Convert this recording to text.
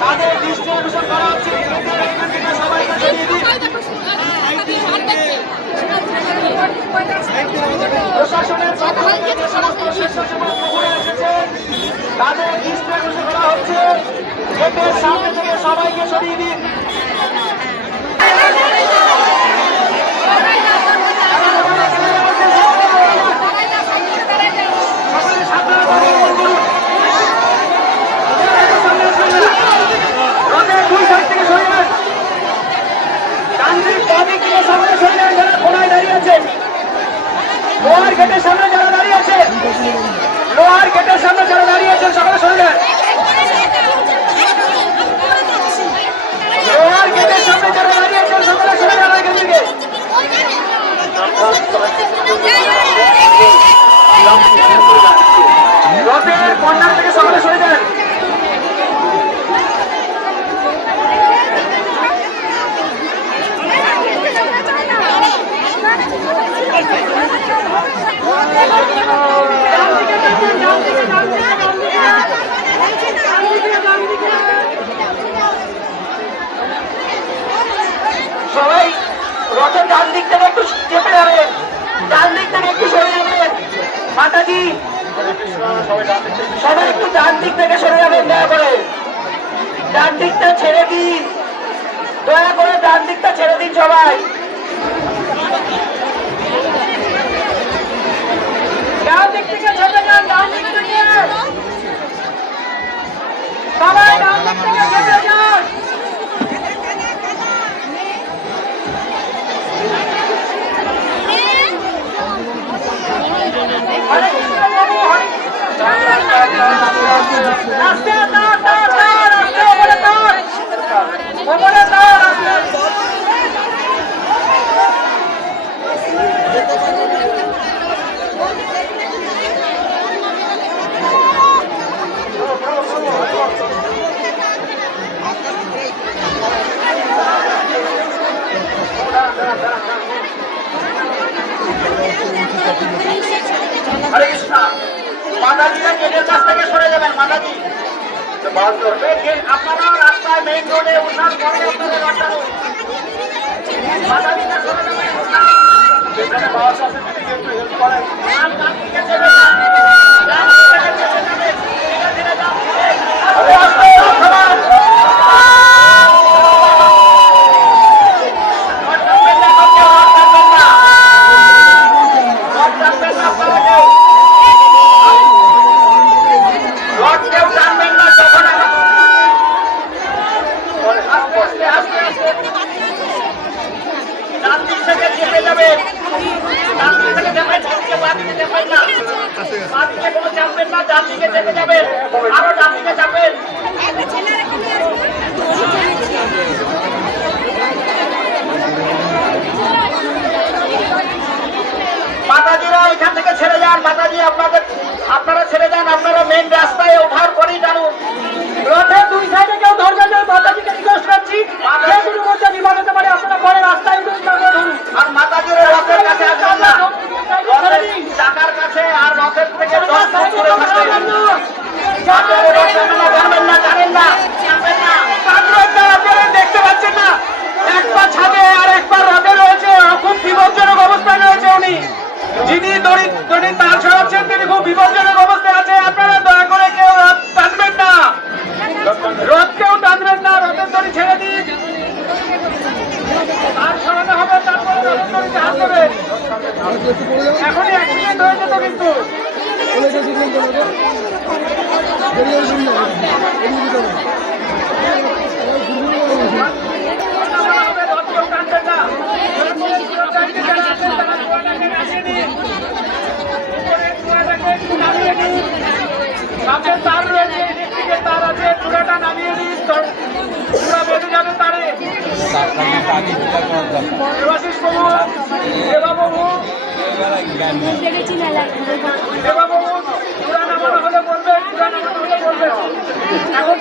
তাদের দৃষ্টি আকর্ষণ করা হচ্ছে সবাইকে সরিয়ে দিন। প্রশাসনের সমস্ত স্বেচ্ছাসেবক ঘুরে এসেছে, তাদের দৃষ্টি আকর্ষণ করা হচ্ছে গেটের সামনে থেকে সবাইকে সরিয়ে দিন। লোহার গেটের সামনে যারা দাঁড়িয়ে আছে, লোহার গেটের সামনে যারা দাঁড়িয়ে আছেন সকালে সরে যান। লোহার গেটের সামনে যারা দাঁড়িয়ে আছেন সকালে সরে যান। রথের কর্নার থেকে সকালে সরে যান। সবাই রথের ডান দিক থেকে একটু চেপে যাবেন, ডান দিক থেকে একটু সরে যাবেন। মাতাজি সবাই একটু ডান দিক থেকে সরে যাবেন, দয়া করে ডান দিকটা ছেড়ে দিন, দয়া করে ডান দিকটা ছেড়ে দিন সবাই। ডান দিক থেকে ছেড়ে যান, ডান দিক থেকে সবাই ডান দিক থেকে ছেড়ে যান। হরে কৃষ্ণ। মাতাজিরা গেটের কাছ থেকে সরে যাবেন। মাতাজি আপনারা রাস্তায় মেইন রোডে ওঠার পরে আপনাদের মাতাজিরা সরে যাবেন। মাতাজিরা এখান থেকে ছেড়ে যান। মাতাজি আপনারা ছেড়ে যান, আপনারা মেন রাস্তায় ওঠার পরেই জানুন। রথের দুই সাইডে কেউ ধরবেন না, মাতাজিকে রিকোয়েস্ট করছি বিমান হতে পারে, আপনারা পরে রাস্তায় আর মাতাজিরা রথের কাছে আসবেন না, রথের চাকার কাছে আর রথের থেকে জানবেন না, জানেন না, আপনারা দেখতে পাচ্ছেন না, একবার ছাদে আর একবার রথে রয়েছে, খুব বিপজ্জনক অবস্থায় রয়েছে উনি। যিনি দড়ি তার সরাচ্ছেন তিনি খুব বিপজ্জনক অবস্থায় আছে। আপনারা দয়া করে কেউ রথ টানবেন না, রথ কেউ টানবেন না, রথের দড়ি ছেড়ে দিন। তার সরানো হবে, তারপরে রথের দড়িতে হাত দেবেন। এখনই অ্যাক্সিডেন্ট হয়ে যেত কিন্তু। সামনে তার রয়েছে, তার আছে। নামিয়ে দিন, চূড়া বেঁধে যাবে তারে। দেবাশিস বাবু, দেবাবাবু, দেবাবাবু, চূড়া নামানো হলে বলবে, চূড়া নামানো হলে বলবে। এখন